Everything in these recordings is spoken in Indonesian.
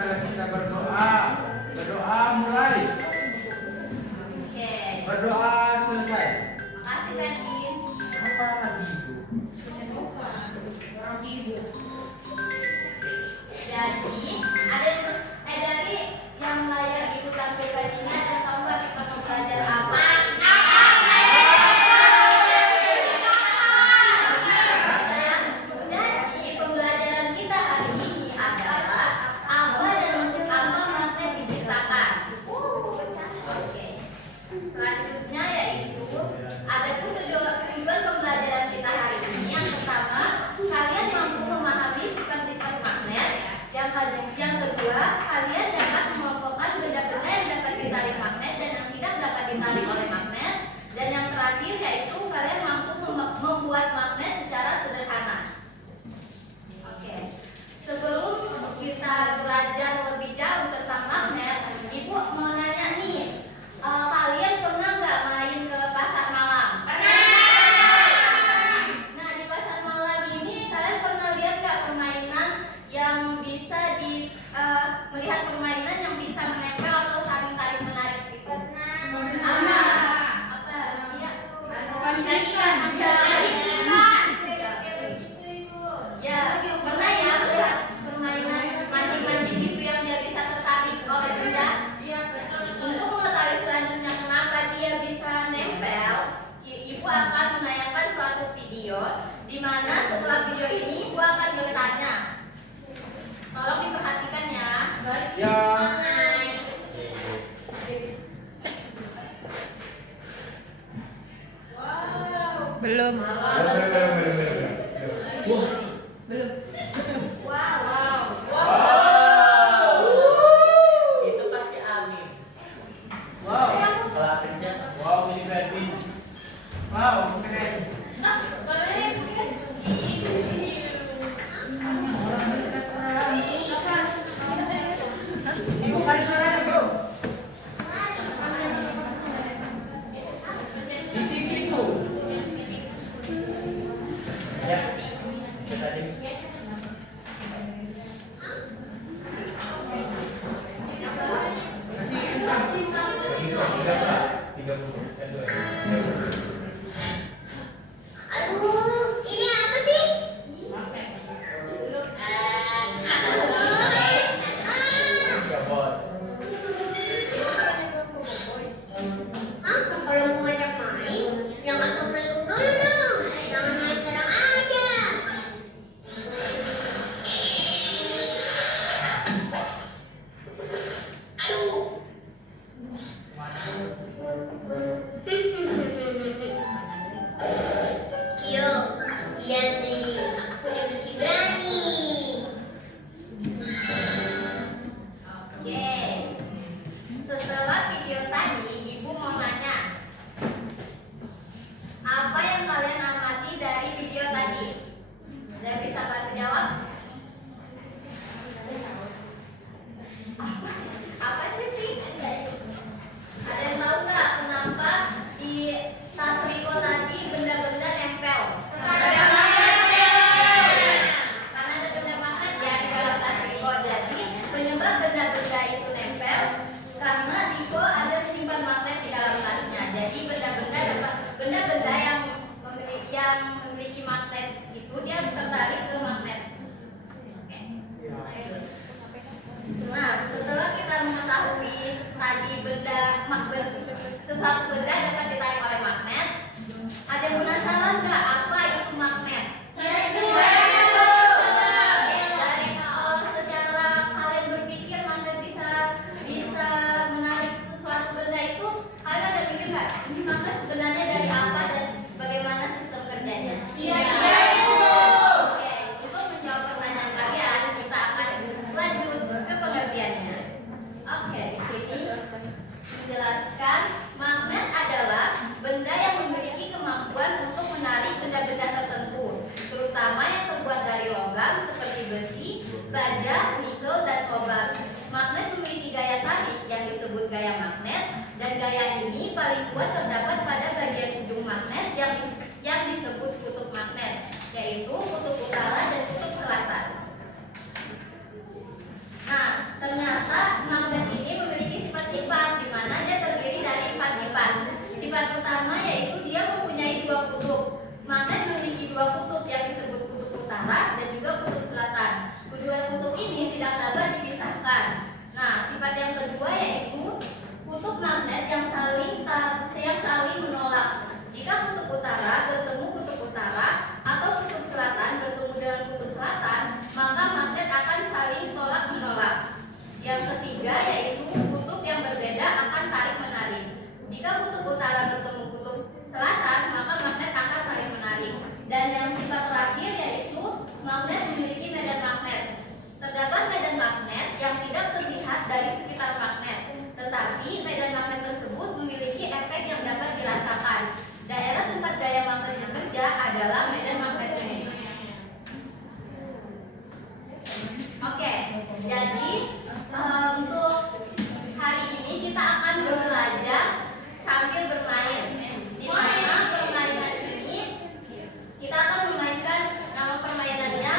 adalah kita berdoa. Berdoa mulai. Oke. Berdoa selesai. Makasih Ferdin. Apa lagi itu? Jadi ada dari yang layar ibu tampilkan ini ada tahu nggak kita mau belajar apa? Jadi pembelajaran kita hari ini adalah apa dan untuk apa magnet diciptakan. Oke. Selanjutnya yaitu ada tujuan pembelajaran kita hari ini. Yang pertama, kalian mampu memahami sifat-sifat magnet. Yang kedua, kalian dapat mengelompokkan benda-benda yang dapat ditarik magnet dan yang tidak dapat ditarik oleh magnet. Dan yang terakhir yaitu kalian mampu membuat magnet secara sederhana. Oke. Sebelum kita belajar lebih jauh tentang magnet, Ibu mau nanya nih, kalian pernah nggak main ke pasar malam? Nah, di pasar malam ini kalian pernah lihat nggak permainan yang bisa melihat permainan yang bisa menempel atau saling tarik menarik itu? Pernah. Apa? Iya. Ya, pernah ya melihat permainan mancing-mancing gitu yang dia bisa tertarik oleh benda? Untuk mengetahui selanjutnya kenapa dia bisa nempel, Ibu akan menayangkan suatu video di mana setelah video ini Ibu akan bertanya. Tolong diperhatikan ya. Ya. Belum. Itu pasti angin. Wow. Pelapisnya. Wow, ini Ferdin. Wow, keren. Ibu kali suaranya, Bro. Di TV itu. Ya. Itu tadi. Aduh, ini apa sih? Robot. Kalau mau ngajak main, jangan assalamualaikum dulu dong. Jangan main serang aja. Aduh. Yo, lihat nih, aku udah bersih berani. Oke. Setelah video tadi, Ibu mau nanya, apa yang kalian amati dari video tadi? Ada yang bisa bantu jawab? Apa sih sih? Ada yang tahu nggak kenapa di tas Riko tadi benda-benda nempel? Karena ada benda magnet ya di dalam tas Riko. Jadi penyebab benda-benda itu nempel karena Riko ada menyimpan magnet di dalam tasnya. Jadi benda-benda yang memiliki magnet itu dia tertarik ke magnet. Oke. Lanjut. Nah, setelah kita mengetahui tadi sesuatu benda dapat ditarik oleh magnet, ada yang penasaran nggak apa itu magnet? Dari kalau secara kalian berpikir magnet bisa menarik sesuatu benda itu, kalian ada pikir nggak ini magnet sebenarnya dari apa dan bagaimana sistem kerjanya? Oke, untuk menjawab pertanyaan kalian, kita akan lanjut ke pengertiannya. Oke, di sini menjelaskan magnet adalah benda yang memiliki kemampuan untuk menarik benda-benda tertentu, terutama yang terbuat dari logam seperti besi, baja, nikel, dan kobalt. Magnet memiliki gaya tarik yang disebut gaya magnet, dan gaya ini paling kuat terdapat pada bagian ujung magnet yang disebut kutub magnet, yaitu kutub utara dan kutub selatan. Nah, untuk hari ini kita akan belajar sambil bermain. Di mana permainan ini kita akan memainkan, nama permainannya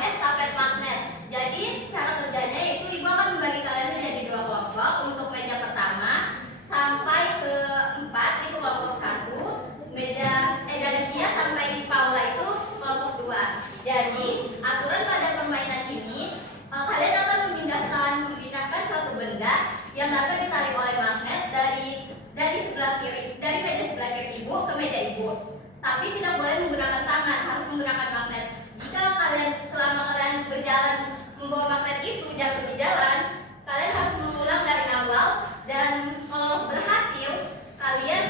estafet magnet. Jadi cara kerjanya itu ibu akan membagi kalian menjadi 2 kelompok. Untuk meja pertama sampai ke 4 itu kelompok 1, dari Kia sampai Paula itu kelompok 2. Jadi aturan pada permainan ini kalian akan memindahkan suatu benda yang dapat ditarik oleh magnet dari sebelah kiri, dari meja sebelah kiri ibu ke meja ibu. Tapi tidak boleh menggunakan tangan, harus menggunakan magnet. Jika selama kalian berjalan membawa magnet itu jatuh di jalan, kalian harus mengulang dari awal, dan kalau berhasil kalian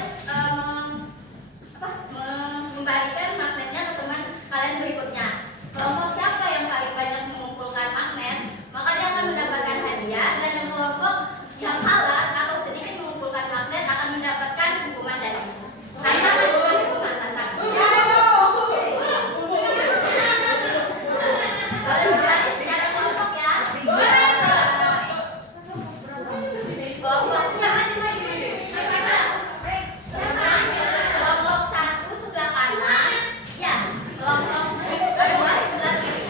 membalikan magnetnya ke teman kalian berikutnya. Kelompok siapa yang paling banyak mengumpulkan magnet, maka dia akan mendapatkan hadiah, dan yang kelompok yang kalah atau sedikit mengumpulkan magnet akan mendapatkan hukuman dari ibu. Tantangan bukan hukuman, tantangan. Boleh berlatih secara kelompok ya. Kelompoknya ada lagi. Kelompok 1 sebelah kanan, ya. Kelompok 2 sebelah kiri.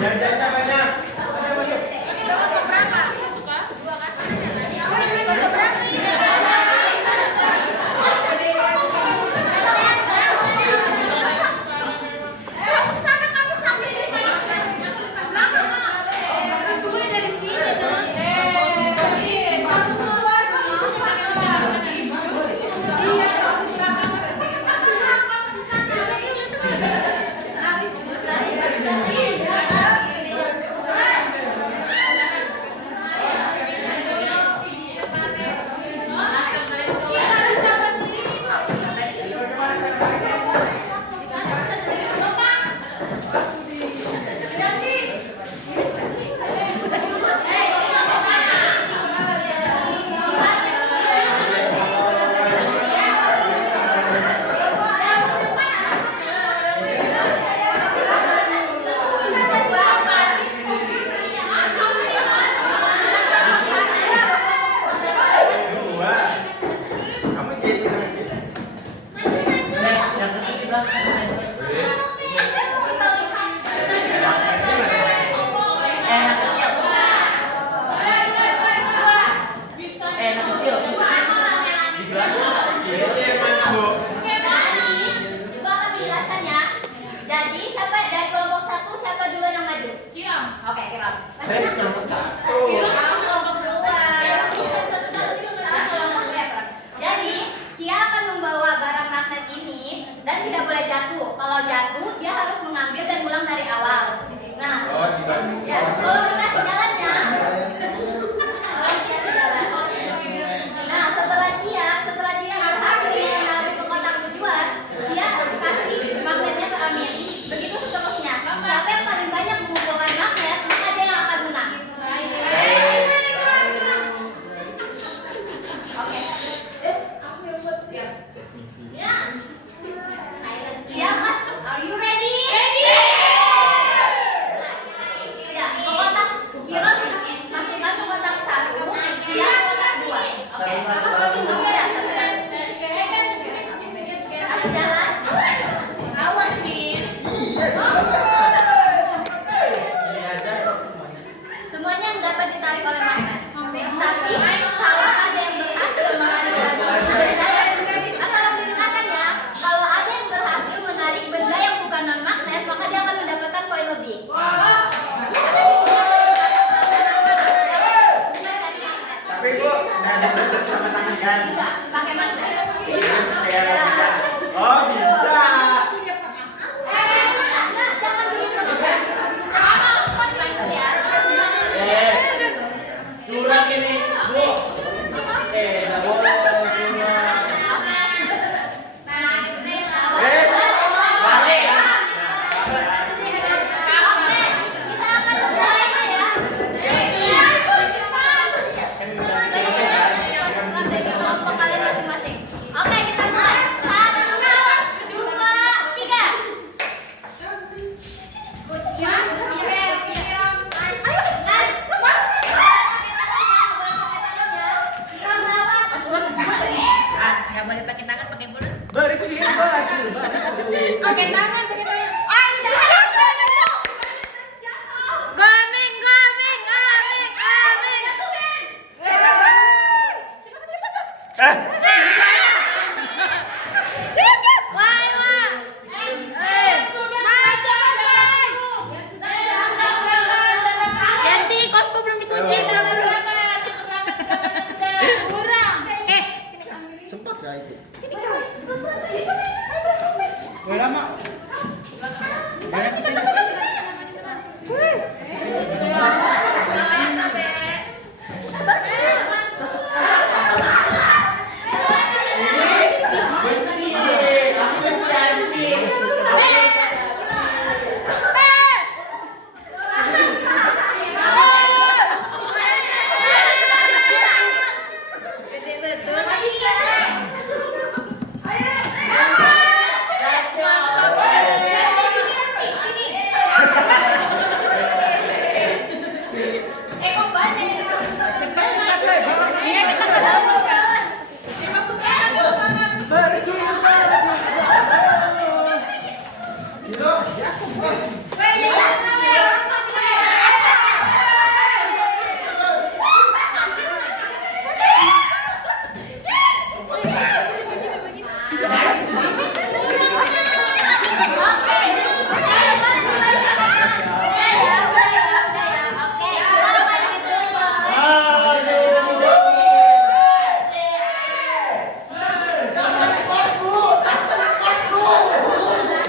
Jangan banyak. Oke, Kiram. Saya kelompok 1. Kelompok 2. Jadi, Kia akan membawa barang magnet ini dan tidak boleh jatuh. Kalau jatuh, dia harus mengambil dan ulang dari awal. Nah, ya, kalau dikasih jalannya, nah setelah Kia berhasil menarik ke kotak tujuan, Kia kasih magnetnya ke Amin. Begitu seterusnya. Siapa yang paling banyak mengumpulkan magnet, maka dia yang akan menang. Oke. Siap, Mas? Are you ready? Ready!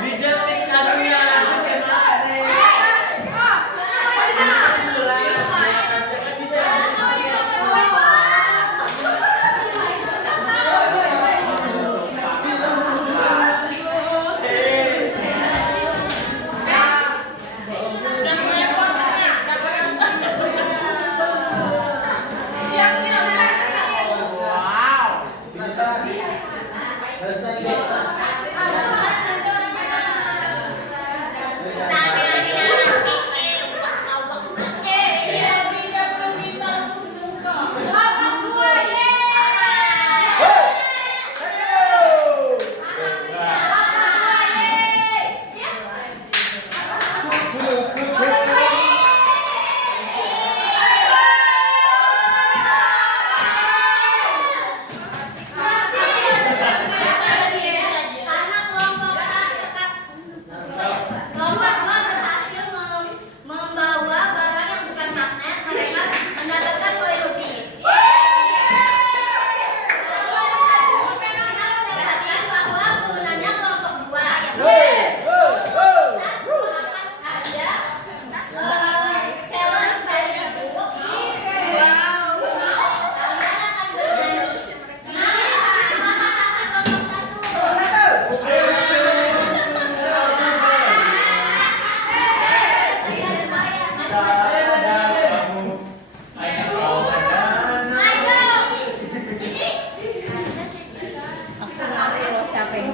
Dijetik karunya, kena deh. Karena kelompok dua berhasil membawa barang yang bukan magnet, mereka mendapatkan poin lebih. Kita mendapatkan bahwa pemenangnya kelompok dua. Satu akan ada challenge dari ibu. Kalian akan bernyanyi. Siapa yang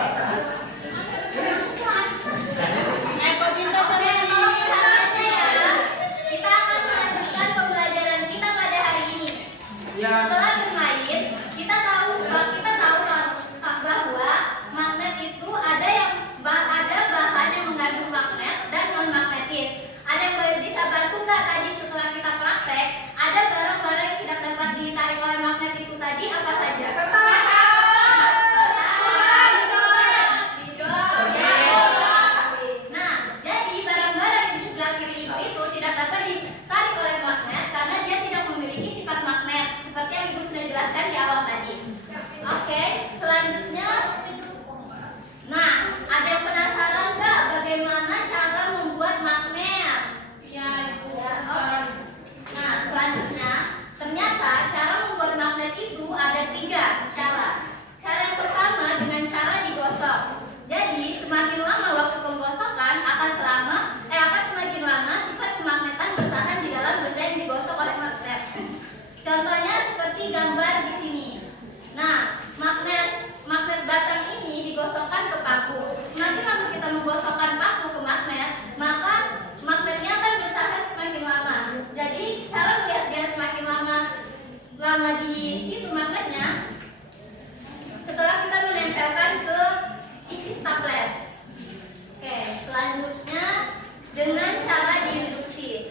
Oke, tolong perhatikan ya. Kita akan melanjutkan pembelajaran kita pada hari ini. Setelah bermain, kita tahu bahwa magnet itu ada bahan yang mengandung magnet dan non magnetis. Ada yang bisa bantu nggak tadi setelah kita praktek? Ada barang-barang yang tidak dapat ditarik oleh magnet itu tadi apa saja? Nah, jadi barang-barang yang di sebelah kiri itu tidak dapat ditarik oleh magnet karena dia tidak memiliki sifat magnet seperti yang Ibu sudah jelaskan di awal tadi. Oke, selanjutnya, nah, ada yang penasaran nggak bagaimana cara membuat magnet? Iya, Ibu. Nah, selanjutnya, ternyata cara membuat magnet itu ada 3 cara. Cara yang pertama dengan cara digosok. Jadi, semakin lama waktu penggosokan akan semakin lama sifat kemagnetan bertahan di dalam benda yang digosok oleh magnet. Contohnya seperti gambar di sini. Nah, magnet batang ini digosokkan ke paku. Semakin lama kita menggosokkan paku ke magnet, maka magnetnya akan bertahan semakin lama. Jadi cara melihat dia semakin lama di situ magnetnya, setelah kita menempelkan ke isi staples. Oke, selanjutnya dengan cara diinduksi.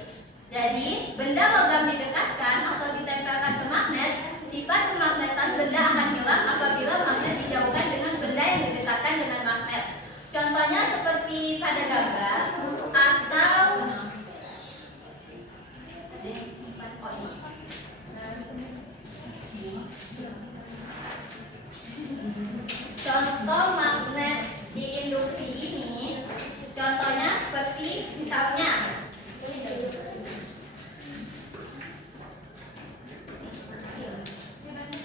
Jadi benda logam didekatkan atau ditempelkan ke magnet, sifat kemagnetan benda akan hilang apabila magnet dijauhkan dengan benda yang didekatkan dengan magnet. Contohnya seperti pada gambar atau contoh magnet diinduksi ini. Contohnya seperti misalnya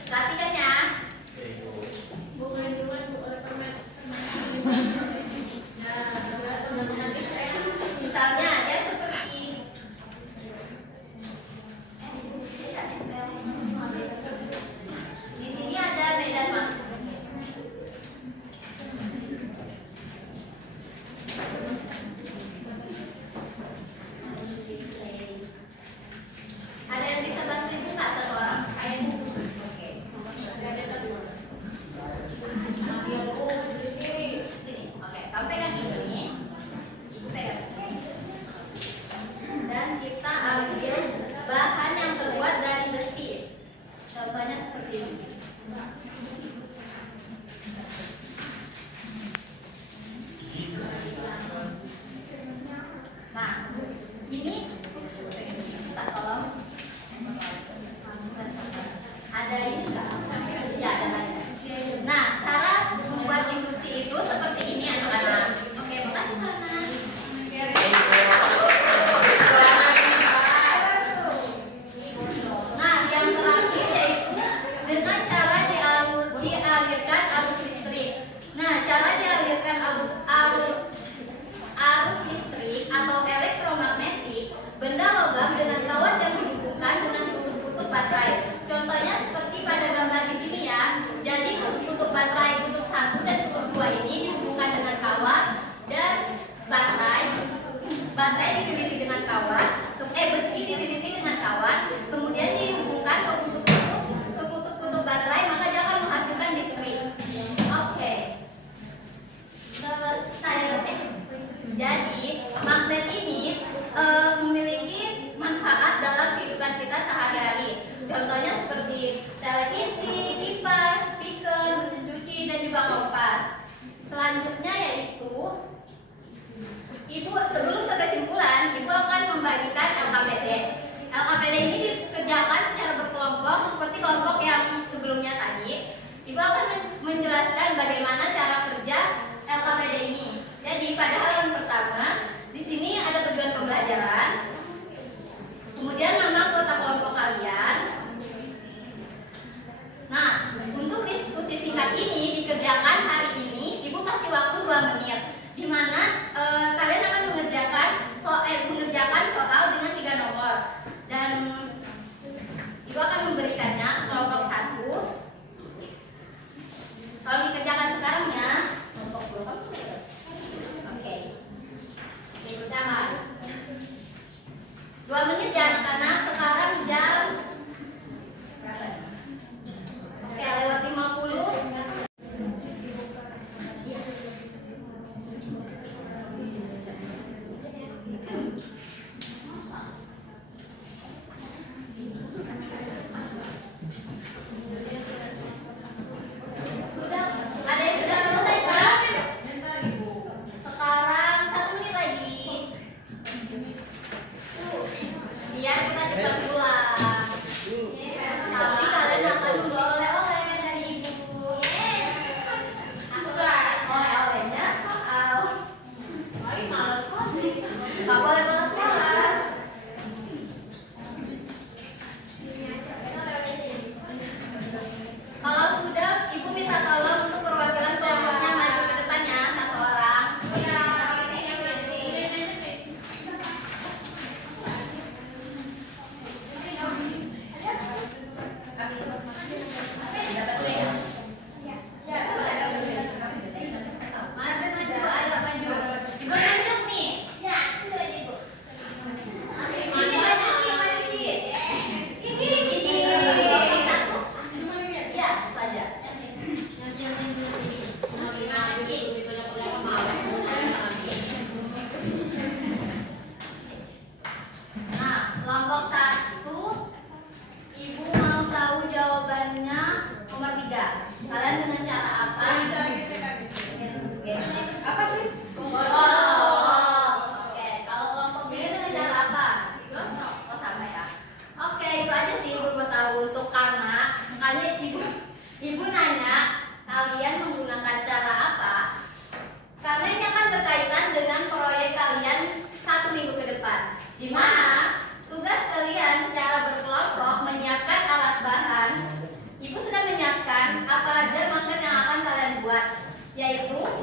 perhatikan ya. Misalnya dia seperti di sini ada medan masuk. Ada yang bisa bantu Ibu nggak? Satu orang. Ayo Ibu. Oke. Sini. Oke. Kamu pegang ini. Ibu pegang. Dan kita ambil bahan yang terbuat dari besi. Contohnya seperti ini. Nah, ini kita tolong. Ada ini enggak? Ya, ada. Nah, cara membuat induksi itu seperti ini anak-anak. Oke, makasih Sona. Nah, yang terakhir yaitu dengan cara dialirkan arus listrik. Nah, cara dialirkan arus listrik atau elektromagnetik benda logam dengan kawat yang dihubungkan dengan kutub-kutub baterai. Contohnya seperti pada gambar di sini ya. Jadi kutub baterai kutub 1 dan kutub 2 ini dihubungkan dengan kawat dan baterai dililiti dengan kawat, besi dililiti dengan kawat, kemudian dihubungkan ke kutub-kutub baterai, maka dia akan menghasilkan listrik. Oke. Selesai. Jadi magnet ini memiliki manfaat dalam kehidupan kita sehari-hari. Contohnya seperti televisi, kipas, speaker, mesin cuci, dan juga kompas. Selanjutnya yaitu Ibu, sebelum ke kesimpulan, Ibu akan membagikan LKPD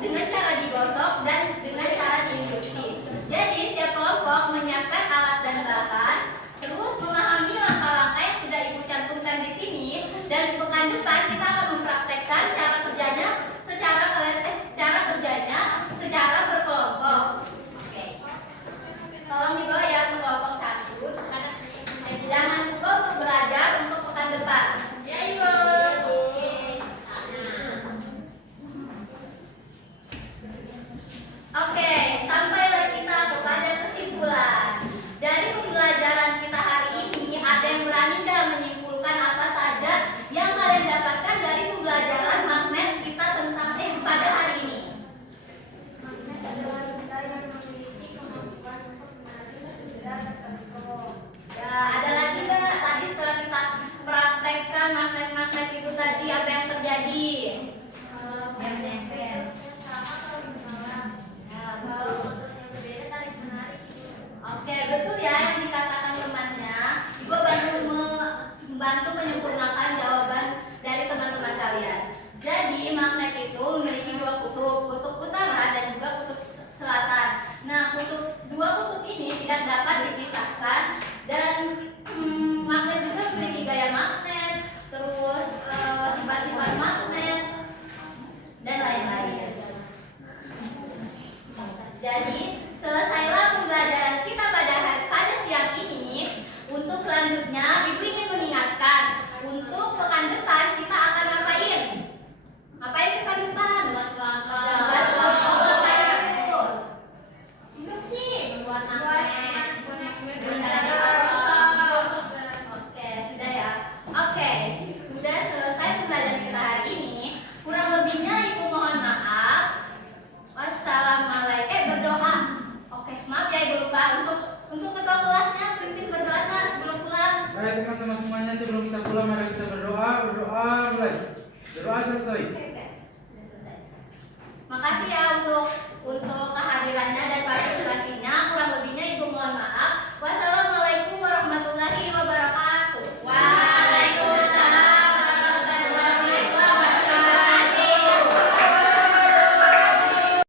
dengan cara digosok dan dengan cara diinduksi. Jadi setiap kelompok menyiapkan alat dan bahan, terus memahami langkah-langkah yang sudah Ibu cantumkan di sini, dan pekan depan kita akan mempraktekkan cara